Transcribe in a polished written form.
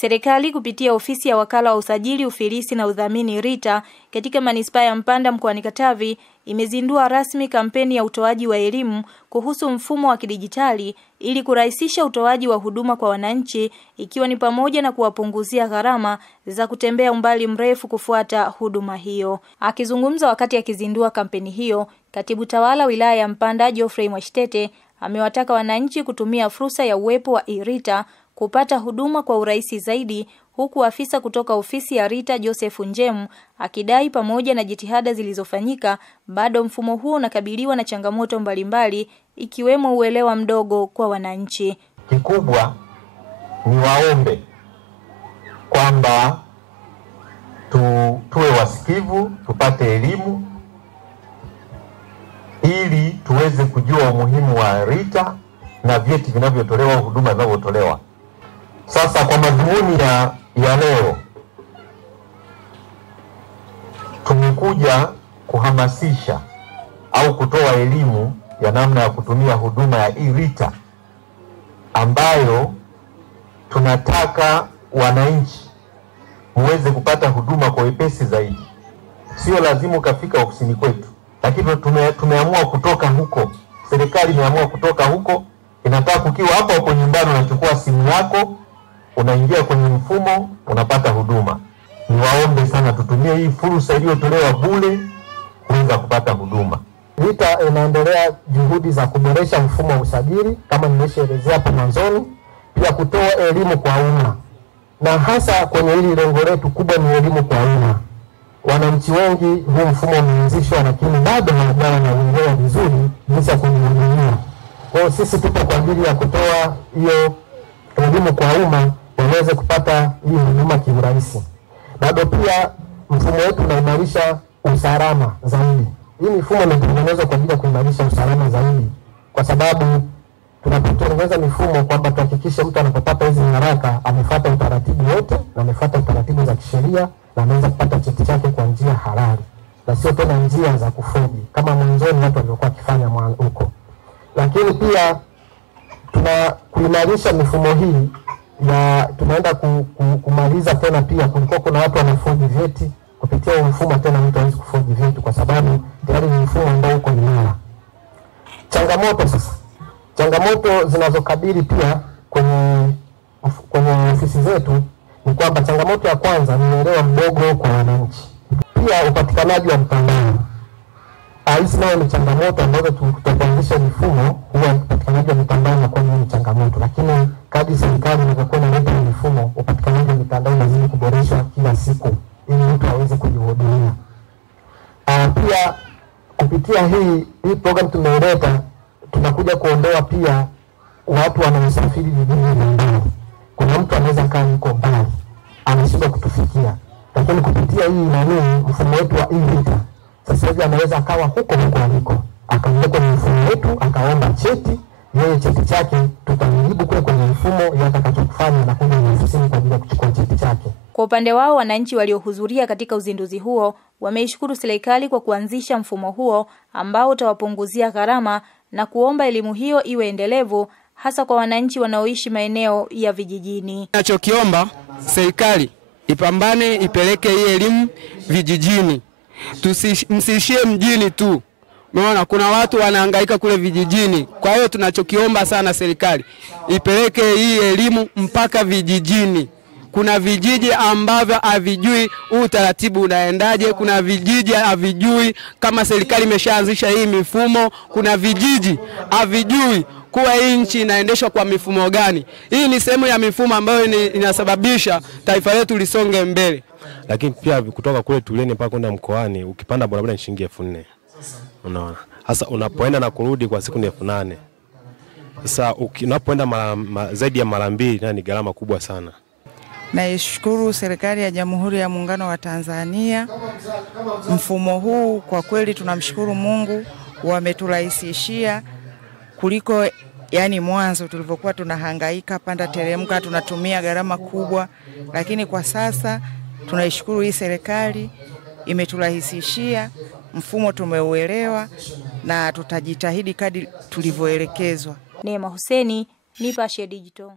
Serikali kupitia ofisi ya wakala wa usajili, ufilisi na udhamini RITA katika manispaa ya Mpanda mkoani Katavi imezindua rasmi kampeni ya utoaji wa elimu kuhusu mfumo wa kidijitali ili kurahisisha utoaji wa huduma kwa wananchi, ikiwa ni pamoja na kuwapunguzia gharama za kutembea umbali mrefu kufuata huduma hiyo. Akizungumza wakati akizindua kampeni hiyo, Katibu Tawala wilaya ya Mpanda Geoffrey Mwashtete amewataka wananchi kutumia fursa ya uwepo wa RITA kupata huduma kwa urahisi zaidi, huku afisa kutoka ofisi ya RITA Joseph Njemu akidai pamoja na jitihada zilizofanyika bado mfumo huo unakabiliwa na changamoto mbalimbali ikiwemo uelewa mdogo kwa wananchi. Kikubwa ni waombe kwamba tuwe wasikivu, tupate elimu ili tuweze kujua umuhimu wa RITA na vyeti vinavyotolewa, huduma zinavyotolewa. Sasa kwa madhumuni ya leo tumekuja kuhamasisha au kutoa elimu ya namna ya kutumia huduma ya RITA ambayo tunataka wananchi muweze kupata huduma kwa wepesi zaidi. Sio lazima ukafika ofisini kwetu, lakini tumeamua kutoka huko. Serikali imeamua kutoka huko, inataka ukiwa hapo nyumbani unachukua simu yako, unaingia kwenye mfumo, unapata huduma. Niwaombe sana tutumie hii fursa iliyotolewa bure kuweza kupata huduma. RITA inaendelea juhudi za kuboresha mfumo wa usajili kama nimeshaelezea hapo mwanzoni, pia kutoa elimu kwa umma. Na hasa kwenye hili lengo letu kubwa ni elimu kwa umma. Wananchi wengi huu mfumo umeanzishwa lakini bado hawajawa na uelewa vizuri jinsi ya kuhudumia. Kwa hiyo sisi tupo kwa ajili ya kutoa hiyo elimu kwa umma waweze kupata hii huduma kiurahisi. Bado pia mfumo wetu unaimarisha usalama zaidi. Hii mifumo imetengenezwa kwa ajili ya kuimarisha usalama zaidi, kwa sababu tunapotengeneza mifumo kwamba tuhakikishe mtu anapopata hizi nyaraka amefuata utaratibu wote na amefuata utaratibu za kisheria na anaweza kupata cheti chake kwa njia halali na sio tena njia za kufoji kama mwanzoni watu walikuwa wakifanya huko. Lakini pia kuimarisha mifumo hii na tunaenda kumaliza tena pia kulikuwa kuna watu wanafoji vyeti kupitia mfumo, tena mtu hawezi kufoji vyeti kwa sababu tayari ni mfumo ambao uko imara. Changamoto zinazokabili pia kwenye ofisi zetu ni kwamba changamoto ya kwanza ni uelewa mdogo kwa wananchi. Pia upatikanaji wa mtandao. Hizi nayo ni changamoto ambazo tutaanzisha mifumo, huwa upatikanaji wa mitandao unakuwa ni changamoto, lakini kadri serikali inapokuwa inaleta mifumo, upatikanaji wa mitandao lazima kuboreshwa kila siku ili mtu aweze kujihudumia. Pia kupitia hii program tumeileta, tunakuja kuondoa pia watu wanaosafiri vijiji vya mbali. Kuna mtu anaweza kaa yuko mbali, anashindwa kutufikia. Lakini kupitia hii mfumo wetu wa RITA, sasa hivi anaweza akawa huko aliko, akaingia kwenye mfumo wetu, akaomba cheti, yeye cheti chake tutamjibu kwenye mfumo yake atakachofanya na kuja ofisini kwa ajili ya kuchukua cheti chake. Kwa upande wao, wananchi waliohudhuria katika uzinduzi huo wameishukuru serikali kwa kuanzisha mfumo huo ambao utawapunguzia gharama na kuomba elimu hiyo iwe endelevu hasa kwa wananchi wanaoishi maeneo ya vijijini. Ninachokiomba serikali ipambane, ipeleke hii elimu vijijini. Msiishie mjini tu. Umeona kuna watu wanahangaika kule vijijini. Kwa hiyo tunachokiomba sana serikali ipeleke hii elimu mpaka vijijini. Kuna vijiji ambavyo havijui utaratibu unaendaje, kuna vijiji havijui kama serikali imeshaanzisha hii mifumo, kuna vijiji havijui kuwa hii nchi inaendeshwa kwa mifumo gani. Hii ni sehemu ya mifumo ambayo inasababisha taifa letu lisonge mbele. Lakini pia kutoka kule Tuleni mpaka kwenda mkoani ukipanda bodaboda ni shilingi 4,000. Unaona? Sasa unapoenda na kurudi kwa siku ni 8,000. Sasa unapoenda zaidi ya mara 2 ni gharama kubwa sana. Naishukuru serikali ya Jamhuri ya Muungano wa Tanzania. Mfumo huu kwa kweli tunamshukuru Mungu, wameturahisishia kuliko mwanzo tulivyokuwa tunahangaika panda teremka, tunatumia gharama kubwa, lakini kwa sasa tunaishukuru hii serikali imeturahisishia, mfumo tumeuelewa na tutajitahidi kadri tulivyoelekezwa. Neema Huseni, Nipashe Digital.